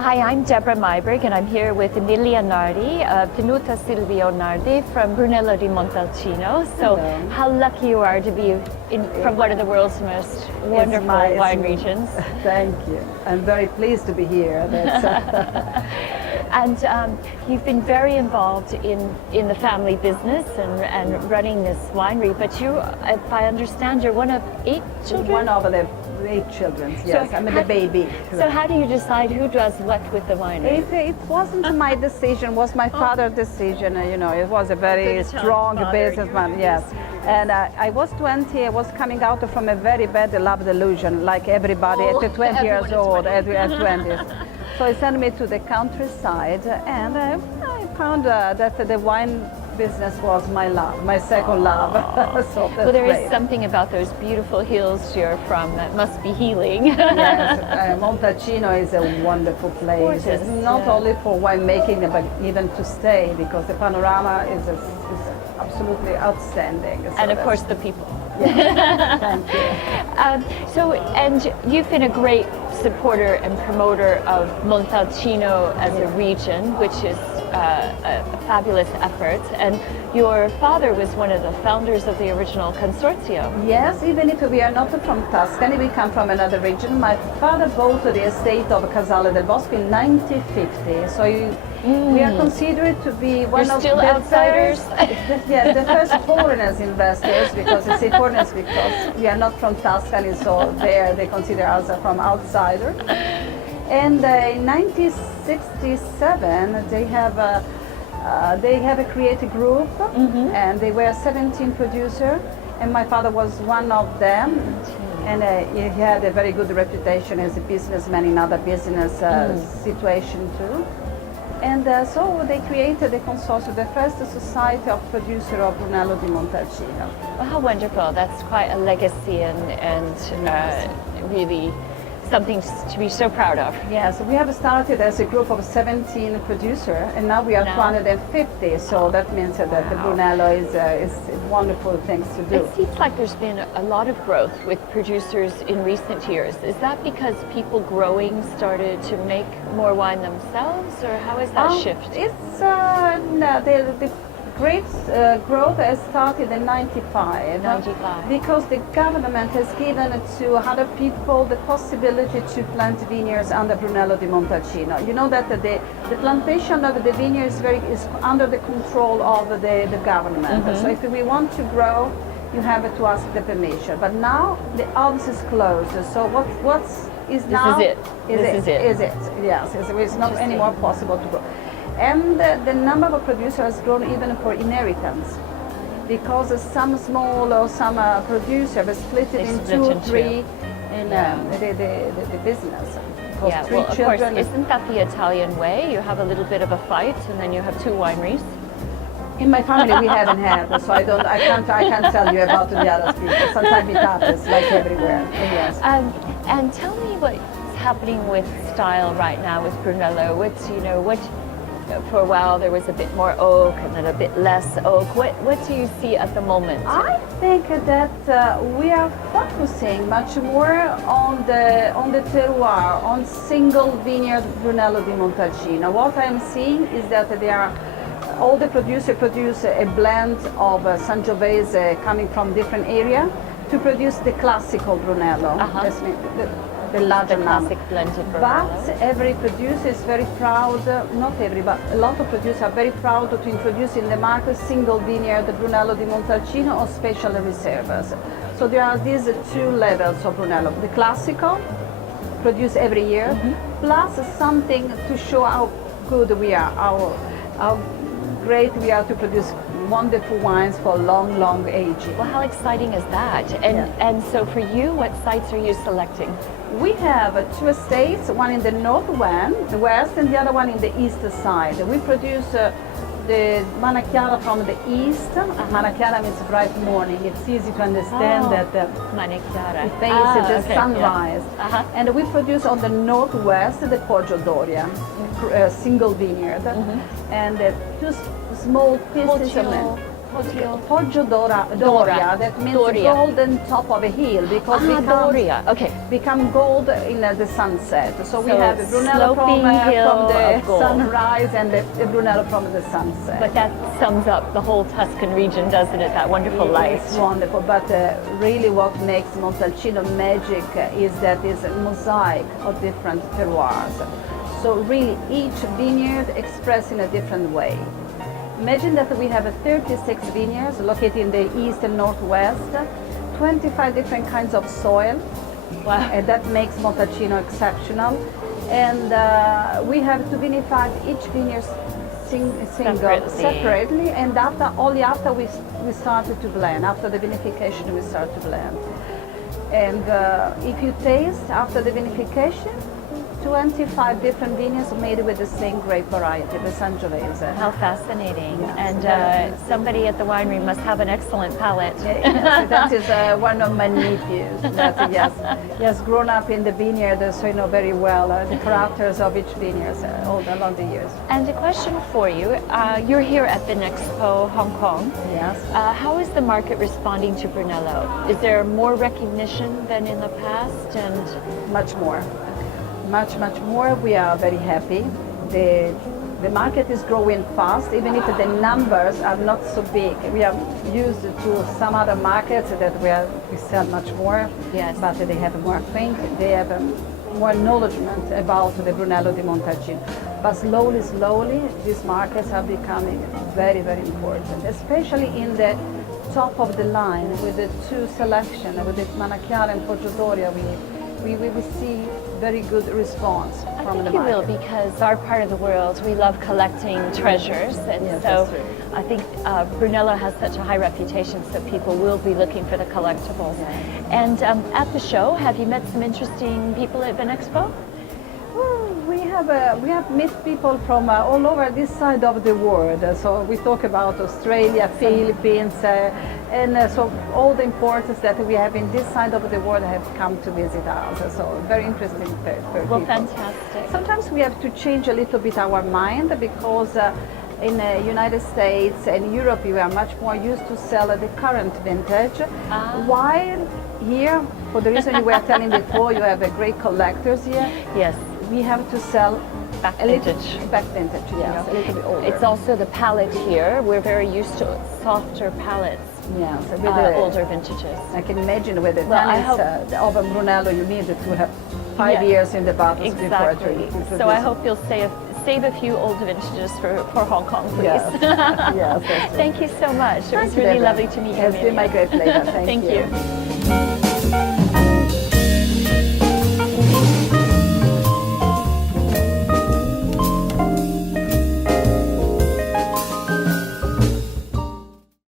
Hi, I'm Debra Meiburg, and I'm here with Emilia Nardi of Tenute Silvio Nardi from Brunello di Montalcino. So, Hello. how lucky you are to be from one of the world's most wonderful wine regions. Thank you. I'm very pleased to be here. And you've been very involved in the family business and running this winery. But you, if I understand, you're one of 8 children? One of the 8 children, yes. So I'm the baby. So how do you decide who does what with the winery? It wasn't my decision, it was my father's decision. You know, it was a very strong businessman, yes. And I was 20, I was coming out from a very bad love delusion, like everybody at 20 years old, at 20. So he sent me to the countryside, and I found that the wine business was my love, my second love. So well, there great. is something about those beautiful hills you're from that must be healing. Yes, Montalcino is a wonderful place. Gorgeous, It's not only for winemaking, but even to stay, because the panorama is absolutely outstanding. So And of course the people. Yeah, thank you. And you've been a great supporter and promoter of Montalcino as a region, which is a fabulous effort. And your father was one of the founders of the original consortium. Yes, even if we are not from Tuscany, we come from another region. My father bought the estate of Casale del Bosco in 1950. So we are considered to be one of still the outsiders? Yes, the first foreigners investors, because I say foreigners because we are not from Tuscany, so there they consider us from outsider. And in 1967, they have a creative group, and they were 17 producers, and my father was one of them. And he had a very good reputation as a businessman in other business situation too. And so they created the consortium, the first society of producers of Brunello di Montalcino. Well, how wonderful. That's quite a legacy and really something to be so proud of. Yes, we have started as a group of 17 producers, and now we are 250, so that means that the Brunello is wonderful things to do. It seems like there's been a lot of growth with producers in recent years. Is that because people growing started to make more wine themselves, or how is that shift? It's no, the great growth has started in 95. Because the government has given to other people the possibility to plant vineyards under Brunello di Montalcino. You know that the plantation of the vineyard is under the control of the government. So if we want to grow, you have to ask the permission. But now the office is closed. So what is now? This is it. Is it? Yes, it's not anymore possible to grow. And the number of producers has grown even for inheritance, because some small or some producers have split it in 2 or 3 in the business. Yeah, well, of course, isn't that the Italian way? You have a little bit of a fight, and then you have 2 wineries. In my family, we haven't had, so I can't tell you about the other people. Sometimes it happens, like everywhere. Yes. And tell me what's happening with style right now with Brunello. For a while there was a bit more oak and then a bit less oak. What do you see at the moment? I think that we are focusing much more on the terroir, on single vineyard Brunello di Montalcino. What I'm seeing is that all the producers produce a blend of Sangiovese coming from different area to produce the classical Brunello. The larger classic blended Brunello. But every producer is very proud, not every, but a lot of producers are very proud to introduce in the market single vineyard, the Brunello di Montalcino, or special reserves. So there are these 2 levels of Brunello. The classical, produced every year, plus something to show how good we are, how great we are to produce wonderful wines for long aging. Well, how exciting is that? And so for you, what sites are you selecting? We have 2 estates, one in the west and the other one in the east side. We produce the Manacchiara from the east. Manacchiara means bright morning. It's easy to understand that Manacchiara. it faces the sunrise. Yeah. And we produce on the northwest the Poggio Doria, single vineyard. And 2 small pieces of land. Poggio Doria, that means Doria. golden top of a hill, because Doria. Okay. become gold in the sunset. So we So have Brunello sloping hill from the of gold. sunrise and the Brunello from the sunset. But that sums up the whole Tuscan region, doesn't it? That wonderful light. It's wonderful, but really what makes Montalcino magic is that it's a mosaic of different terroirs. So really each vineyard expressed in a different way. Imagine that we have 36 vineyards located in the east and northwest, 25 different kinds of soil. Wow. And that makes Montalcino exceptional. And we have to vinify each vineyard separately, and only after we started to blend. After the vinification, we start to blend. And if you taste after the vinification, 25 different vineyards made with the same grape variety, the Sangiovese. How fascinating. Yes. And somebody at the winery must have an excellent palate. Yes, that is one of my nephews that he has grown up in the vineyard, so you know very well the characters of each vineyard all along the years. And a question for you. You're here at Vinexpo Hong Kong. Yes. How is the market responding to Brunello? Is there more recognition than in the past? And Much more. Much more. We are very happy. The market is growing fast, even if the numbers are not so big. We are used to some other markets that we sell much more, Yes. but they have more think, they have more knowledgement about the Brunello di Montalcino. But slowly, these markets are becoming very, very important, especially in the top of the line with the two selection, with the Manacchiale and Poggio Doria. We see very good response from the I think you will, market. because our part of the world, we love collecting treasures, and Yes, so that's true. I think Brunello has such a high reputation, so people will be looking for the collectibles. Yeah. And at the show, have you met some interesting people at Vinexpo? Well, we have met people from all over this side of the world. So we talk about Australia, Philippines, and so all the importers that we have in this side of the world have come to visit us. So very interesting for Well, people. fantastic. Sometimes we have to change a little bit our mind, because in the United States and Europe we are much more used to sell the current vintage, while here, for the reason you were telling before, you have a great collectors here. Yes. We have to sell Back a little vintage. back vintage, yes, a little bit older. It's also the palate here. We're very used to softer palates, yes, with the older vintages. I can imagine with the Well, I tannins of a Brunello, you need to have 5 Yeah. years in the bottles before Exactly. to introduce So I it. hope you'll save a few old vintages for Hong Kong, please. Yes, yes, that's true. Thank you so much. It was you, really Debra. lovely to meet you. It's been my Emilia. great pleasure. Thank Thank you. you.